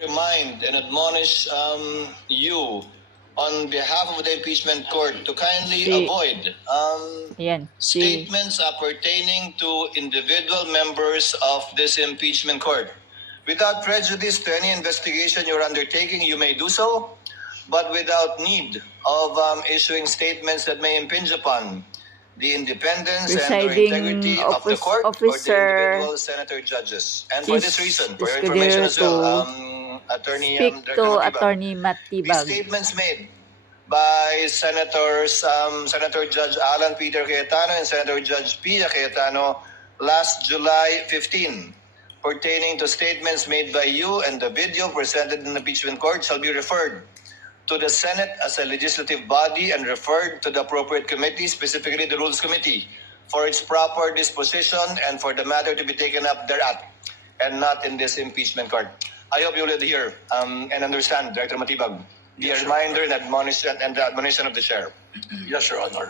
Remind and admonish you on behalf of the impeachment court to kindly avoid statements pertaining to individual members of this impeachment court. Without prejudice to any investigation you're undertaking, you may do so, but without need of issuing statements that may impinge upon the independence and or integrity of the court or the individual senator judges. And for this reason, for your information as well, Attorney Matibag. These statements made by Senator Judge Alan Peter Cayetano and Senator Judge Pia Cayetano last July 15, pertaining to statements made by you and the video presented in the impeachment court shall be referred to the Senate as a legislative body and referred to the appropriate committee, specifically the Rules Committee, for its proper disposition and for the matter to be taken up thereat, and not in this impeachment court. I hope you will hear and understand, Director Matibag, the reminder and admonition of the chair. Yes, Your Honor.